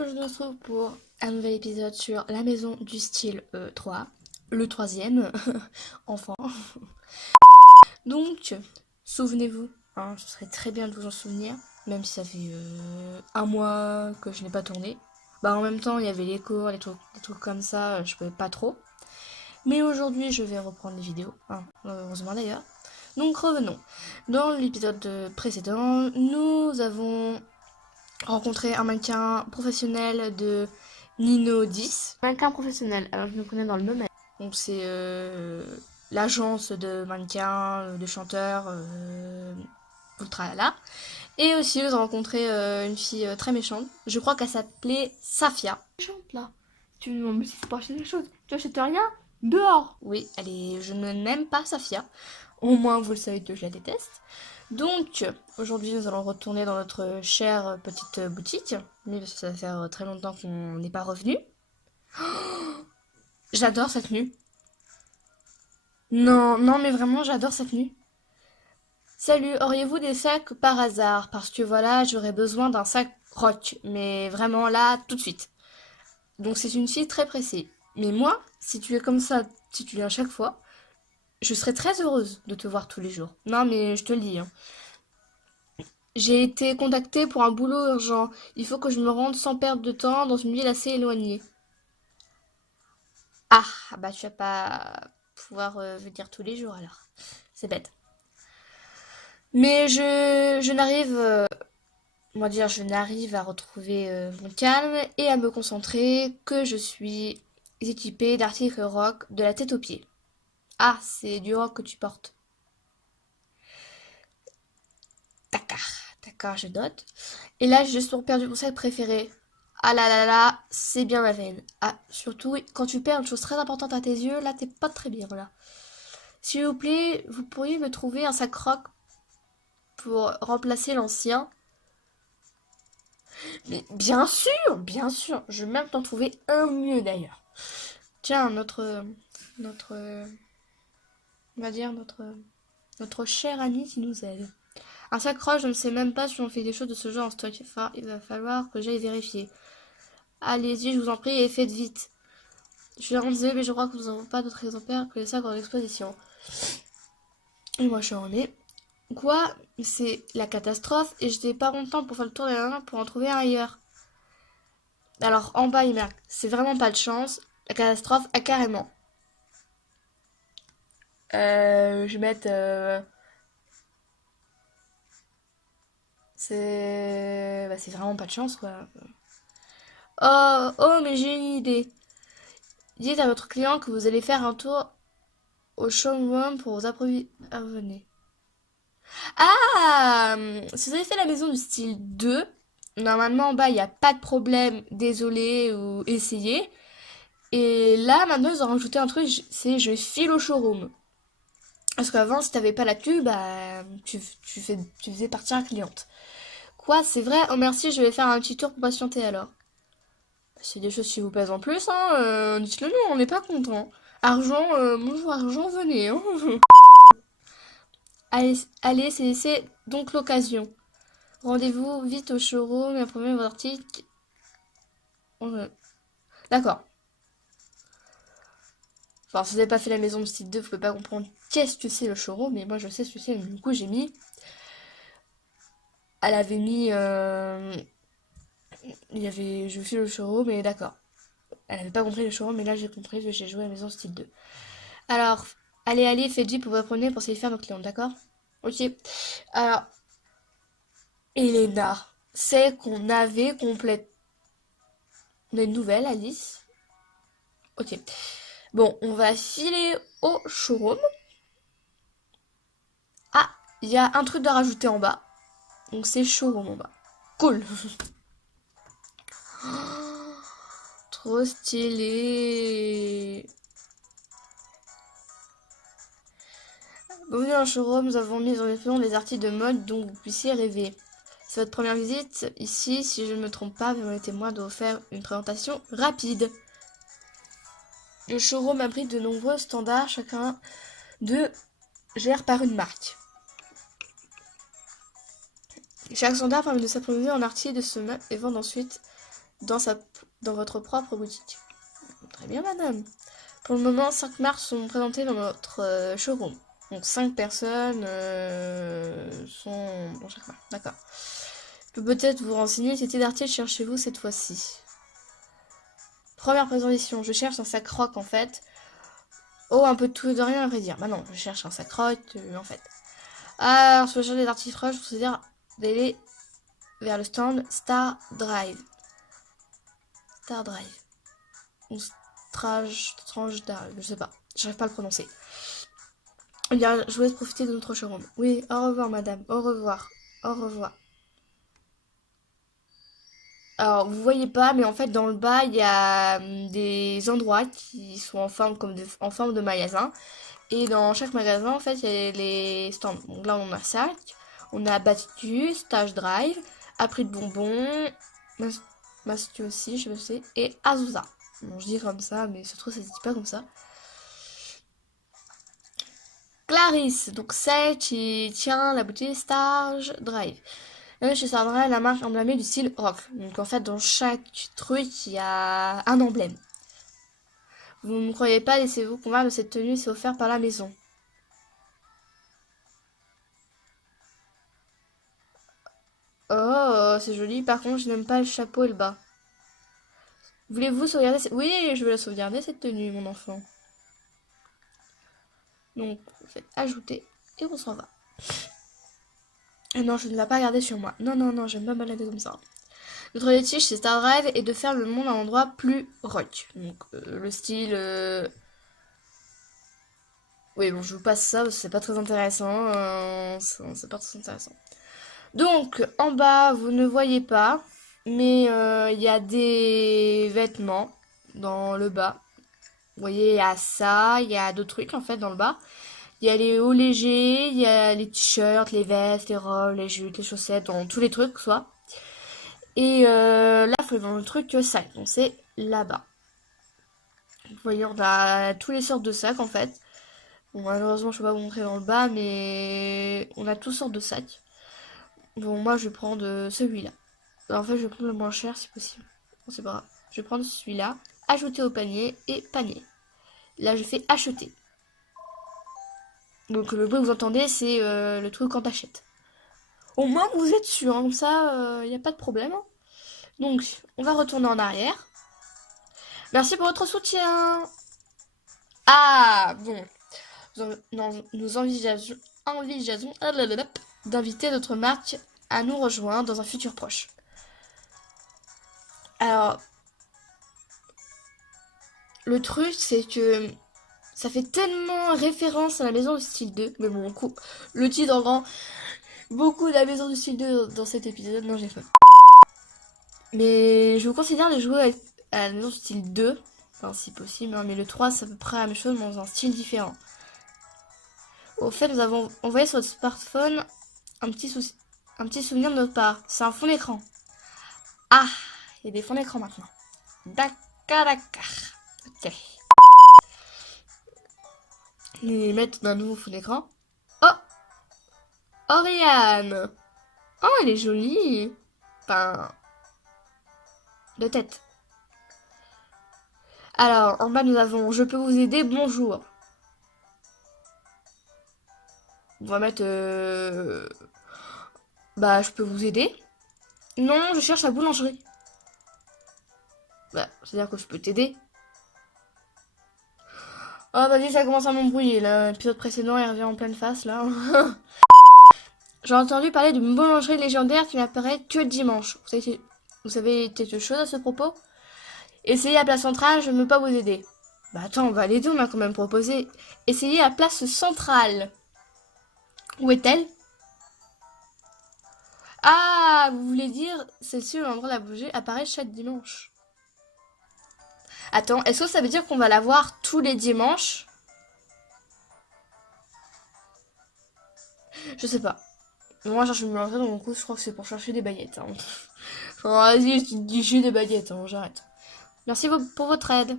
Je me retrouve pour un nouvel épisode sur la maison du style 3, le troisième, enfin. Donc, souvenez-vous, hein, ce serait très bien de vous en souvenir, même si ça fait un mois que je n'ai pas tourné. Bah en même temps, il y avait les cours, les trucs comme ça, je pouvais pas trop. Mais aujourd'hui, je vais reprendre les vidéos, hein, heureusement d'ailleurs. Donc revenons. Dans l'épisode précédent, nous avons rencontré un mannequin professionnel de Nino 10. Mannequin professionnel, alors je me connais dans le domaine. Donc c'est l'agence de mannequins, de chanteurs, tout le tralala. Et aussi, nous avons rencontré une fille très méchante. Je crois qu'elle s'appelait Safia. Méchante là. Tu me demandes si c'est pour acheter des choses. Tu achètes rien dehors. Oui, je ne n'aime pas Safia. Au moins, vous le savez que je la déteste. Donc, aujourd'hui, nous allons retourner dans notre chère petite boutique. Mais parce que ça va faire très longtemps qu'on n'est pas revenu. J'adore cette tenue. Non, non, mais vraiment, j'adore cette tenue. Salut, auriez-vous des sacs par hasard? Parce que voilà, j'aurais besoin d'un sac rock. Mais vraiment là, tout de suite. Donc, c'est une fille très pressée. Mais moi, si tu es comme ça, si tu viens à chaque fois, je serais très heureuse de te voir tous les jours. Non, mais je te le dis, hein. J'ai été contactée pour un boulot urgent. Il faut que je me rende sans perdre de temps dans une ville assez éloignée. Ah, bah tu vas pas pouvoir venir tous les jours alors. C'est bête. Mais je n'arrive, on va dire, je n'arrive à retrouver mon calme et à me concentrer que je suis équipée d'articles rock de la tête aux pieds. Ah, c'est du rock que tu portes. D'accord, d'accord, je note. Et là, j'ai juste perdu mon sac préféré. Ah là là là, c'est bien ma veine. Ah, surtout, quand tu perds une chose très importante à tes yeux, là, t'es pas très bien, là. S'il vous plaît, vous pourriez me trouver un sac rock pour remplacer l'ancien. Mais bien sûr, je vais même t'en trouver un mieux d'ailleurs. Tiens, on va dire notre cher ami qui nous aide. Un sac rock, je ne sais même pas si on fait des choses de ce genre en stock. Enfin, il va falloir que j'aille vérifier. Allez-y, je vous en prie, et faites vite. Je suis vraiment désolée, mais je crois que nous n'avons pas d'autres exemplaires que les sacs en exposition. Et moi, je suis en ai. Quoi? C'est la catastrophe et je n'ai pas longtemps pour faire le tour des nanas pour en trouver un ailleurs. Alors, en bas, il marque, c'est vraiment pas de chance. La catastrophe a carrément. Je vais mettre. C'est. Bah, c'est vraiment pas de chance, quoi. Oh, oh, mais j'ai une idée. Dites à votre client que vous allez faire un tour au showroom pour vous approvisionner. Ah! Si vous avez fait la maison du style 2, normalement en bas il n'y a pas de problème, désolé ou essayez. Et là maintenant ils ont rajouté un truc, c'est je file au showroom. Parce qu'avant si t'avais pas la queue, bah tu faisais partie un cliente. Quoi, c'est vrai? Oh merci, je vais faire un petit tour pour patienter alors. Bah, c'est des choses qui vous plaisent en plus, hein, dites-le nous, on n'est pas content. Argent, bonjour argent, venez, hein. Allez, allez, c'est donc l'occasion. Rendez-vous vite au showroom et imprimez vos articles. D'accord. Enfin, si vous n'avez pas fait la maison de style 2, vous pouvez pas comprendre qu'est-ce que c'est le showroom, mais moi je sais ce que c'est. Du coup, j'ai mis. Elle avait mis. Il y avait. Je fais le showroom, mais d'accord. Elle avait pas compris le showroom, mais là j'ai compris que j'ai joué à la maison style 2. Alors, allez, faites vite pour vous apprenez pour satisfaire nos clients, d'accord? Ok. Alors, Elena, c'est qu'on avait complètement. On a une nouvelle, Alice. Ok. Bon, on va filer au showroom. Ah, il y a un truc à rajouter en bas. Donc c'est showroom en bas. Cool. Trop stylé. Bienvenue dans le showroom, nous avons mis en exposition des articles de mode dont vous puissiez rêver. C'est votre première visite ici, si je ne me trompe pas, permettez-moi de vous faire une présentation rapide. Le showroom abrite de nombreux standards, chacun d'eux gère par une marque. Chaque standard permet de s'approvisionner en articles de ce meuble et vendre ensuite dans, dans votre propre boutique. Très bien, madame. Pour le moment, 5 marques sont présentées dans notre showroom. Donc 5 personnes sont dans chaque marque. D'accord. Je peux peut-être vous renseigner quel type d'article cherchez-vous cette fois-ci. Première présentation, je cherche un sac rock en fait. Oh, un peu de tout et de rien à vrai dire. Bah non, je cherche un sac rock en fait. Alors, sur le chercher des articles rock, je vous considère d'aller vers le stand Star Drive. Star Drive. Ou Strange Drive, je sais pas. J'arrive pas à le prononcer. Bien, je vous laisse profiter de notre showroom. Oui, au revoir madame. Au revoir. Au revoir. Alors, vous voyez pas, mais en fait, dans le bas, il y a des endroits qui sont en forme en forme de magasin. Et dans chaque magasin, en fait, il y a les stands. Donc là, on a 5. On a Batitude, Stage Drive, Appris de Bonbons, Mastu aussi, je sais pas si c'est, et Azusa. Bon, je dis comme ça, mais se trouve, ça se dit pas comme ça. Clarisse, donc celle qui tient la boutique Stage Drive. Là, chez Star Drive, la marque emblématique du style rock. Donc en fait, dans chaque truc, il y a un emblème. Vous ne me croyez pas, laissez-vous convaincre de cette tenue, c'est offert par la maison. Oh, c'est joli. Par contre, je n'aime pas le chapeau et le bas. Voulez-vous sauvegarder Oui, je veux la sauvegarder, cette tenue, mon enfant. Donc, vous faites ajouter et on s'en va. Et non, je ne vais pas garder sur moi. Non, non, non, j'aime pas me balader comme ça. Notre objectif chez Star Drive est de faire le monde un endroit plus rock. Donc, le style... Oui, bon, je vous passe ça parce que c'est pas très intéressant. C'est pas très intéressant. Donc, en bas, vous ne voyez pas, mais il y a des vêtements dans le bas. Vous voyez, il y a ça, il y a d'autres trucs en fait dans le bas. Il y a les hauts légers, il y a les t-shirts, les vestes, les robes, les jupes, les chaussettes, dans tous les trucs, soit. Et là, il faut aller dans le truc sac, donc c'est là-bas. Vous voyez, on a tous les sortes de sacs en fait. Bon, malheureusement, je peux pas vous montrer dans le bas, mais on a toutes sortes de sacs. Bon, moi, je vais prendre celui-là. En fait, je vais prendre le moins cher si possible. Bon, c'est pas grave. Je vais prendre celui-là, ajouter au panier et panier. Là, je fais acheter. Donc, le bruit que vous entendez, c'est le truc quand t'achètes. Au moins, vous êtes sûr, hein, comme ça, il n'y a pas de problème. Donc, on va retourner en arrière. Merci pour votre soutien. Ah, bon. Nous envisageons d'inviter notre marque à nous rejoindre dans un futur proche. Alors, le truc, c'est que ça fait tellement référence à la maison du style 2. Mais bon, le titre en rend beaucoup de la maison du style 2 dans cet épisode. Non, j'ai faim. Mais je vous considère de jouer à la maison du style 2. Enfin, si possible, hein, mais le 3, c'est à peu près la même chose, mais dans un style différent. Au fait, nous avons envoyé sur notre smartphone un petit souvenir de notre part. C'est un fond d'écran. Ah, il y a des fonds d'écran maintenant. D'accord, d'accord. Ok. Et mettre un nouveau fond d'écran. Oh, Oriane. Oh, elle est jolie. Enfin, de tête. Alors, en bas, nous avons Je peux vous aider, bonjour. On va mettre... Bah, je peux vous aider. Non, je cherche la boulangerie. Bah, c'est-à-dire que je peux t'aider. Oh, vas-y, ça commence à m'embrouiller, là. L'épisode précédent, il revient en pleine face, là. J'ai entendu parler d'une boulangerie légendaire qui n'apparaît que dimanche. Vous savez quelque chose à ce propos? Essayez à Place Centrale, je ne peux pas vous aider. Bah attends, on va l'aider, on a quand même proposé. Essayez à Place Centrale. Où est-elle? Ah, vous voulez dire, celle-ci, l'endroit de la bougie, apparaît chaque dimanche. Attends, est-ce que ça veut dire qu'on va la voir tous les dimanches? Je sais pas. Moi, je cherche une boulangerie, donc du coup, je crois que c'est pour chercher des baguettes. Hein. Enfin, vas-y, tu dis j'ai des baguettes, hein, j'arrête. Merci pour votre aide.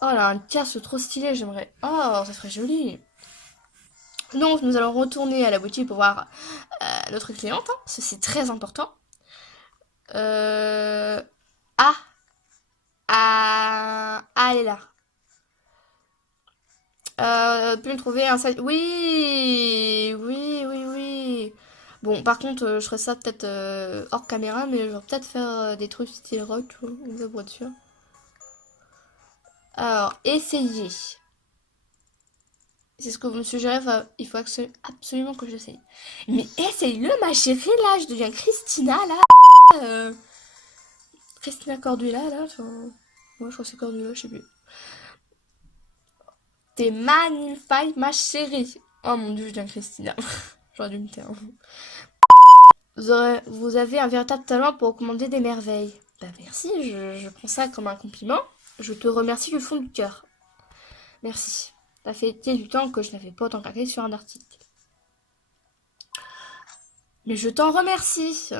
Oh là, un casque trop stylé, j'aimerais. Oh, ça serait joli. Donc, nous allons retourner à la boutique pour voir notre cliente. Hein. C'est très important. Euh... Ah, ah, elle est là. Peux me trouver un site. Oui, oui, oui, oui. Bon, par contre, je ferai ça peut-être hors caméra, mais je vais peut-être faire des trucs style rock, tu vois, ou la voiture. Alors, essayez. C'est ce que vous me suggérez, il faut absolument que j'essaye. Mais essaye-le, ma chérie, là, je deviens Christina, là. euh, Christina Cordula, là. Enfin, moi, je crois que c'est Cordula, je sais plus. T'es magnifique, ma chérie. Oh mon dieu, je deviens Christina. J'aurais dû me taire. Vous avez un véritable talent pour recommander des merveilles. Bah merci, je prends ça comme un compliment. Je te remercie du fond du cœur. Merci. Ça fait du temps que je n'avais pas autant craqué sur un article. Mais je t'en remercie.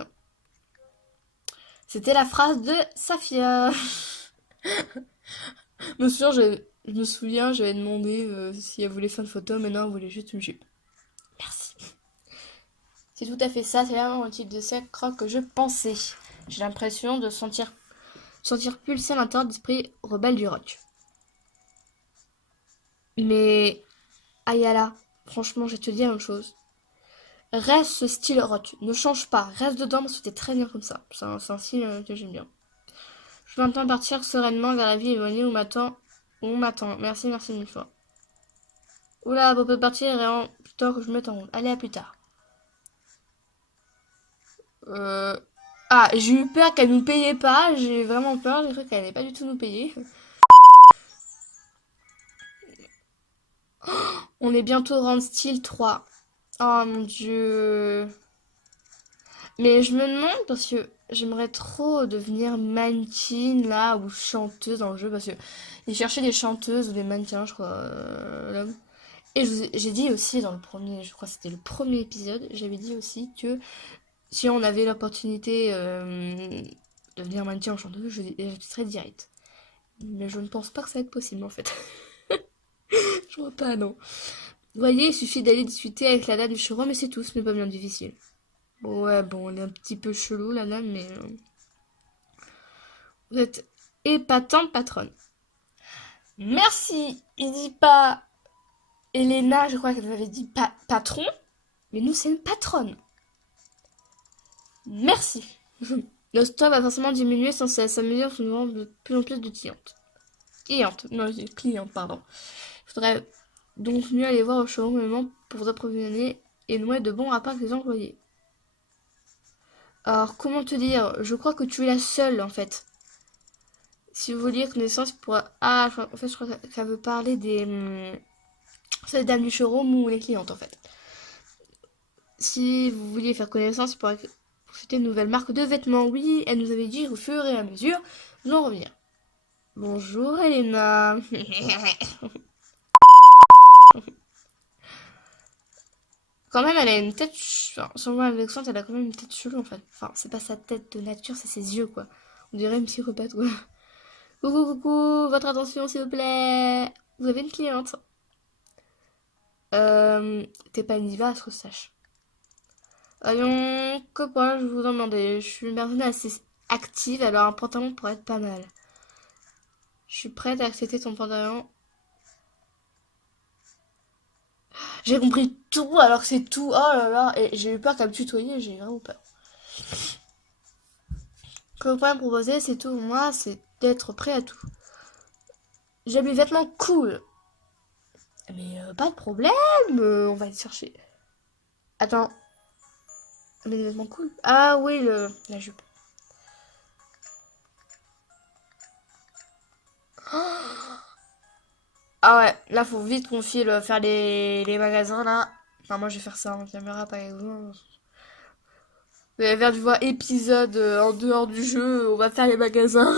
C'était la phrase de Safia. Je me souviens, j'avais demandé si elle voulait faire une photo, mais non, elle voulait juste une jupe. Merci. C'est tout à fait ça, c'est vraiment le type de sexe que je pensais. J'ai l'impression de sentir pulser l'intérieur d'esprit rebelle du rock. Mais Ayala, franchement, je vais te dire une chose. Reste ce style rock, ne change pas, reste dedans parce que t'es très bien comme ça. C'est un style que j'aime bien. Je peux maintenant partir sereinement vers la vie éloignée où on m'attend. Merci, merci mille fois. Oula, on peut partir vraiment plus tard que je me tente. Allez, à plus tard. Euh... Ah, j'ai eu peur qu'elle nous payait pas. J'ai vraiment peur. J'ai cru qu'elle allait pas du tout nous payer. On est bientôt rang style 3. Oh mon dieu. Mais je me demande parce que j'aimerais trop devenir mannequin là ou chanteuse dans le jeu parce que ils cherchaient des chanteuses ou des mannequins, je crois, l'homme. Et j'ai dit aussi dans le premier, je crois que c'était le premier épisode, j'avais dit aussi que si on avait l'opportunité de devenir mannequin ou chanteuse, je serais direct. Mais je ne pense pas que ça va être possible en fait. Je vois pas, non. Vous voyez, il suffit d'aller discuter avec la dame du showroom mais c'est tout, ce n'est pas bien difficile. Bon, ouais, bon, elle est un petit peu chelou la dame, mais vous êtes épatante patronne. Merci. Il dit pas Elena, je crois qu'elle avait dit patron, mais nous c'est une patronne. Merci. Le stock va forcément diminuer sans s'améliorer en nous de plus en plus de clientes. Non, j'ai clientes, pardon. Il faudrait donc mieux aller voir au showroom pour vous approvisionner et nouer de bons rapports avec les employés. Alors, comment te dire? Je crois que tu es la seule, en fait. Si vous vouliez connaissance pour... Ah, en fait, je crois qu'elle veut parler des... C'est les dames du showroom ou les clientes, en fait. Si vous vouliez faire connaissance pour citer une nouvelle marque de vêtements, oui, elle nous avait dit au fur et à mesure, nous en revenir. Bonjour, Elena. Quand même, elle a une tête... Enfin, sans voir l'accent, elle a quand même une tête chelou, en fait. Enfin, c'est pas sa tête de nature, c'est ses yeux, quoi. On dirait une psychopathe, quoi. Coucou, coucou, votre attention, s'il vous plaît. Vous avez une cliente. T'es pas une diva, à ce que je sache. Allons, que quoi, je vous en demandais. Je suis une personne assez active, alors un pantalon pourrait être pas mal. Je suis prête à accepter ton pantalon. J'ai compris tout alors que c'est tout. Oh là là, et j'ai eu peur qu'elle me tutoyait, j'ai eu vraiment peur. Ce que vous pouvez me proposer, c'est tout. Moi, c'est d'être prêt à tout. J'aime les vêtements cool. Mais pas de problème, on va aller chercher. Attends, mais des vêtements cool. Ah oui, la jupe. Ah ouais, là faut vite qu'on file faire les magasins là. Enfin moi je vais faire ça en caméra par exemple. Vous avez dû voir épisode en dehors du jeu, on va faire les magasins.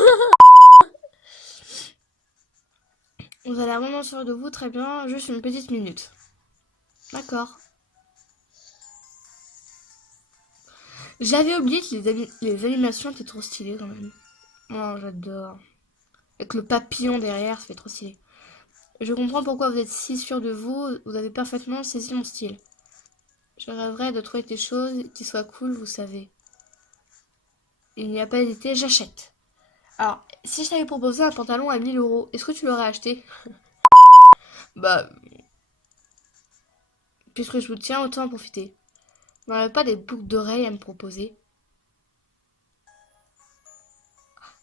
Vous allez vraiment sûr de vous, très bien, juste une petite minute. D'accord. J'avais oublié que les animations étaient trop stylées quand même. Oh j'adore. Avec le papillon derrière, ça fait trop stylé. Je comprends pourquoi vous êtes si sûr de vous, vous avez parfaitement saisi mon style. Je rêverais de trouver des choses qui soient cool, vous savez. il n'y a pas hésité, j'achète. Alors, si je t'avais proposé un pantalon à 1 000 euros, est-ce que tu l'aurais acheté? Bah, puisque je vous tiens, autant en profiter. Vous n'avez pas des boucles d'oreilles à me proposer?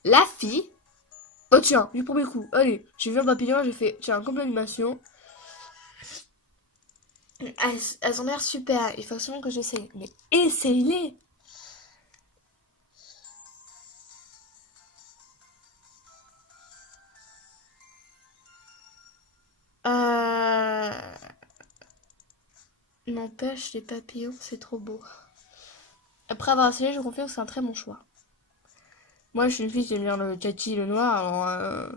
La fille? Oh tiens, du premier coup. Allez, j'ai vu un papillon, j'ai fait, tiens, comme l'animation. Elles ont l'air super, il faut absolument que j'essaye. Mais essaye-les! Euh... N'empêche, les papillons, c'est trop beau. Après avoir essayé, je confirme que c'est un très bon choix. Moi, je suis une fille qui aime bien le kaki, le noir, alors...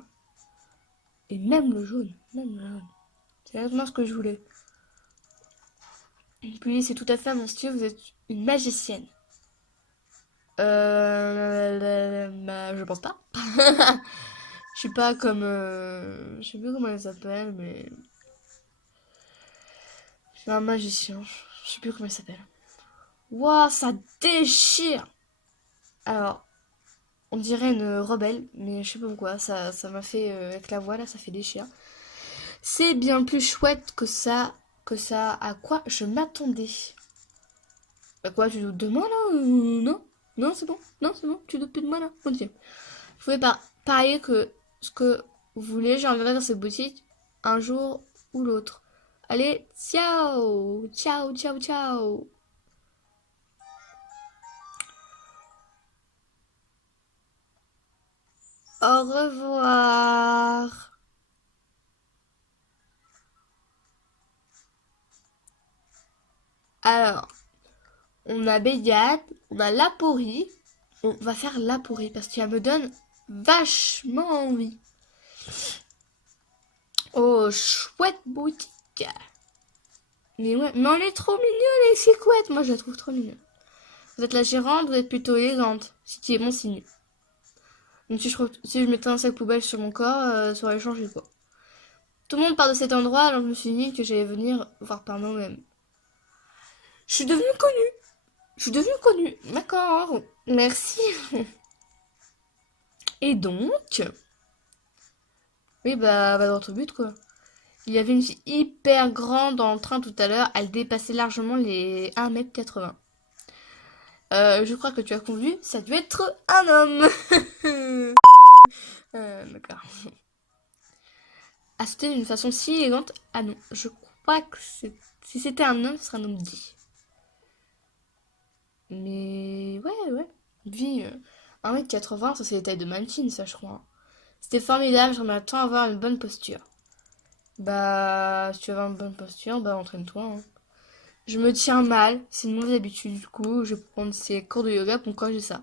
Et même le jaune, même le jaune. C'est exactement ce que je voulais. Et puis, c'est tout à fait à mon style, vous êtes une magicienne. Je pense pas. Je suis pas comme... Je sais plus comment elle s'appelle, mais... Je suis un magicien. Je sais plus comment elle s'appelle. Waouh, ça déchire! Alors, on dirait une rebelle, mais je sais pas pourquoi. Ça m'a fait... avec la voix, là, ça fait déchire. C'est bien plus chouette que ça... Que ça... À quoi je m'attendais. Bah quoi, tu doutes de moi, là? Non? Non, c'est bon. Non, c'est bon. Tu doutes plus de moi, là? Ok. Vous pouvez parier que ce que vous voulez, j'en reviendrai dans cette boutique un jour ou l'autre. Allez, ciao! Ciao, ciao, ciao! Au revoir! Alors, on a Bégade, on a Lapori. On va faire Lapori parce qu'elle me donne vachement envie. Oh, chouette boutique! Mais ouais, mais elle est trop mignonne, les cicottes! Moi, je la trouve trop mignonne. Vous êtes la gérante, vous êtes plutôt élégante, ce qui est bon signe. Donc si je mettais un sac poubelle sur mon corps, ça aurait changé quoi. Tout le monde part de cet endroit, alors je me suis dit que j'allais venir voir par moi-même. Je suis devenue connue. Je suis devenue connue. D'accord. Merci. Et donc, oui bah va droit au but quoi. Il y avait une fille hyper grande dans le train tout à l'heure. Elle dépassait largement les 1,80 m. Je crois que tu as convenu, ça a dû être un homme. D'accord. Ah, c'était d'une façon si élégante. Ah non, je crois que si c'était un homme, ce serait un homme dit. Mais ouais, ouais. Vie, 1,80 m, ça c'est les tailles de mannequin, ça je crois. C'était formidable, j'aimerais tant avoir une bonne posture. Bah, si tu veux avoir une bonne posture, bah entraîne-toi, hein. Je me tiens mal, c'est une mauvaise habitude, du coup, je vais prendre ces cours de yoga, pourquoi j'ai ça?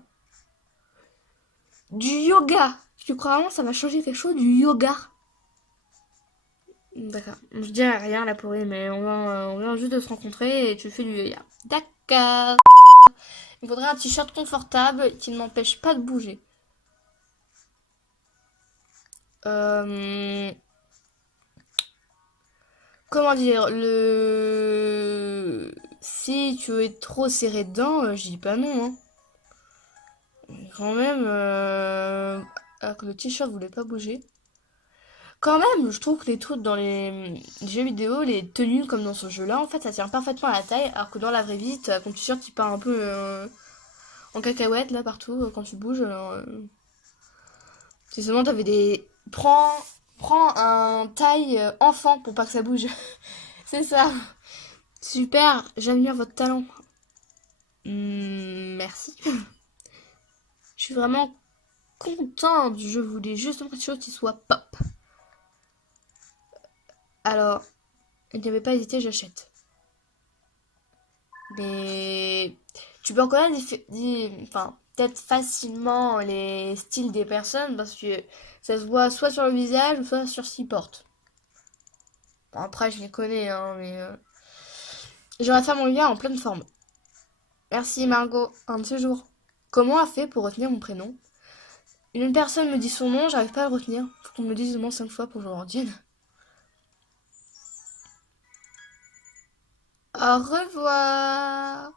Du yoga! Tu crois vraiment que ça va changer quelque chose, du yoga? D'accord. Je dirais rien là pour lui, mais on vient juste de se rencontrer et tu fais du yoga. D'accord. Il me faudrait un t-shirt confortable qui ne m'empêche pas de bouger. Euh, Comment dire, le... Si tu es trop serré dedans, je dis pas non, hein. Quand même, alors que le t-shirt voulait pas bouger. Quand même, je trouve que les trucs dans les jeux vidéo, les tenues comme dans ce jeu-là, en fait, ça tient parfaitement à la taille, alors que dans la vraie vie, ton t-shirt il part un peu en cacahuète là partout quand tu bouges. Alors, si seulement t'avais des... Prends un taille enfant pour pas que ça bouge. C'est ça. Super, j'admire votre talent. Merci. Je suis vraiment contente. Je voulais juste quelque chose qui soit pop. Alors, il n'y avait pas hésité, j'achète. Mais tu peux reconnaître enfin, peut-être facilement les styles des personnes parce que ça se voit soit sur le visage ou soit sur ce qu'ils portent. Bon, après, je les connais, hein, mais j'aurais fait mon lien en pleine forme. Merci Margot, un de ces jours. Comment a fait pour retenir mon prénom? Une personne me dit son nom, j'arrive pas à le retenir. Faut qu'on me le dise au moins 5 fois pour que je le retienne. Au revoir.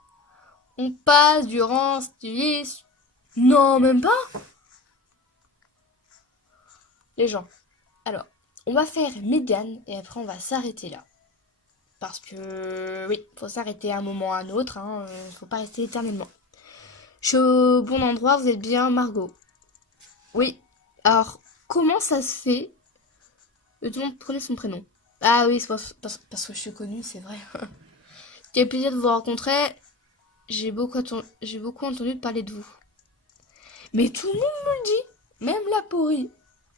On passe du rang styliste Non, même pas. Les gens. Alors, on va faire Mégane et après on va s'arrêter là. Parce que oui, faut s'arrêter à un moment ou à un autre, hein, faut pas rester éternellement. Je suis au bon endroit, vous êtes bien Margot. Oui. Alors, comment ça se fait que tout le monde prenait son prénom? Ah oui, c'est parce que je suis connue, c'est vrai. Quel plaisir de vous rencontrer. J'ai beaucoup entendu parler de vous. Mais tout le monde me le dit, même la pourrie.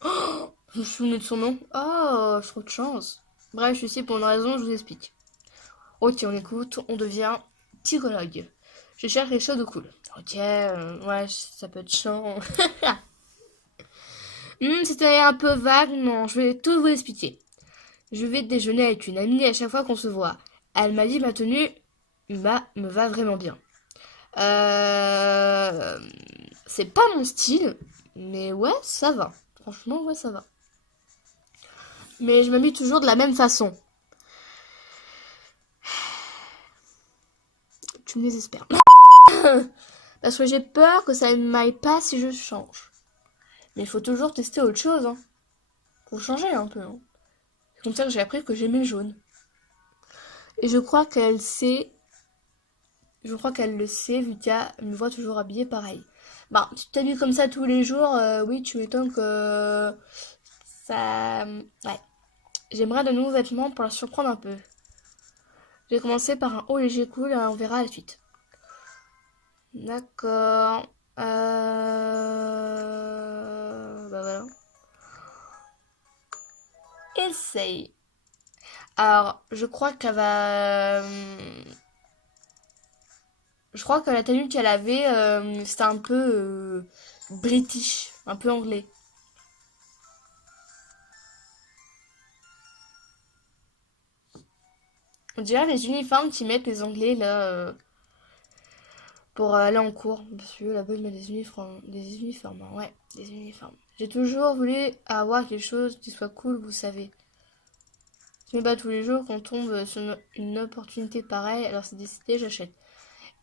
Oh, je me souvenais de son nom. Oh, trop de chance. Bref, je suis ici pour une raison, je vous explique. Ok, on écoute, on devient psychologue. Je cherche quelque chose de cool. Ok, ouais, ça peut être chiant. C'était un peu vague, non, je vais tout vous expliquer. Je vais déjeuner avec une amie à chaque fois qu'on se voit. Elle m'a dit ma tenue me va vraiment bien. Euh, c'est pas mon style, mais ouais, ça va. Franchement, ouais, ça va. Mais je m'habille toujours de la même façon. Tu me désespères. Parce que j'ai peur que ça ne m'aille pas si je change. Mais il faut toujours tester autre chose, hein. Faut changer un peu, hein. C'est comme ça que j'ai appris que j'aimais jaune. Et je crois qu'elle le sait, vu qu'elle me voit toujours habillée pareil. Bah, tu t'habilles comme ça tous les jours, oui, tu m'étonnes que ça... Ouais. J'aimerais de nouveaux vêtements pour la surprendre un peu. J'ai commencé par un haut léger cool, on verra la suite. D'accord. Bah voilà. Essaye. Alors, je crois qu'elle va... Je crois que la tenue qu'elle avait, c'était un peu british, un peu anglais. On dirait les uniformes qu'ils mettent les anglais là pour aller en cours. Parce que là-bas ils mettent des uniformes, hein, ouais, des uniformes. J'ai toujours voulu avoir quelque chose qui soit cool, vous savez. Je me bats tous les jours quand on tombe sur une opportunité pareille, alors c'est décidé, j'achète.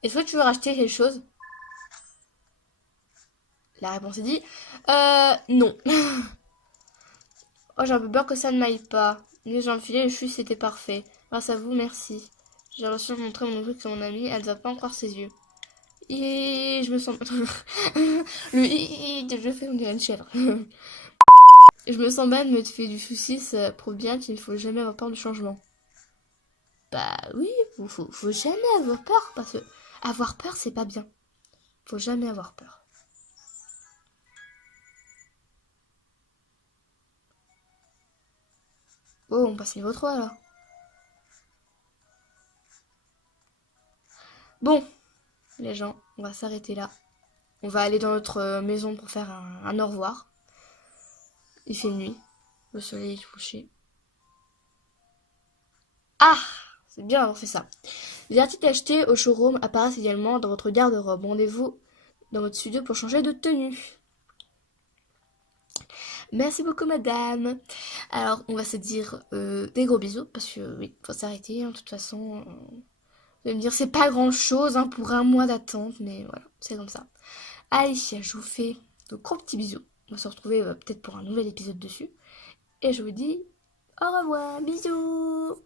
Est-ce que tu veux racheter quelque chose? La réponse est dit. Non. Oh, j'ai un peu peur que ça ne m'aille pas. Mais j'ai enfilé les chutes, c'était parfait. Grâce à vous, merci. J'ai reçu montrer mon truc à mon amie, elle ne va pas encore ses yeux. Et je me sens... Le je fais on dirait une chèvre. Je me sens mal, mais tu fais du souci, ça prouve bien qu'il ne faut jamais avoir peur du changement. Bah oui, faut jamais avoir peur, parce que avoir peur, c'est pas bien. Faut jamais avoir peur. Oh, on passe niveau 3 là. Bon, les gens, on va s'arrêter là. On va aller dans notre maison pour faire un au revoir. Il fait nuit, le soleil est couché. Ah, c'est bien d'avoir fait ça. Les articles achetés au showroom apparaissent également dans votre garde-robe. Rendez-vous dans votre studio pour changer de tenue. Merci beaucoup, madame. Alors, on va se dire des gros bisous parce que oui, faut s'arrêter. Hein, de toute façon, vous allez me dire c'est pas grand-chose hein, pour un mois d'attente, mais voilà, c'est comme ça. Allez, je vous fais de gros petits bisous. On va se retrouver peut-être pour un nouvel épisode dessus. Et je vous dis au revoir, bisous.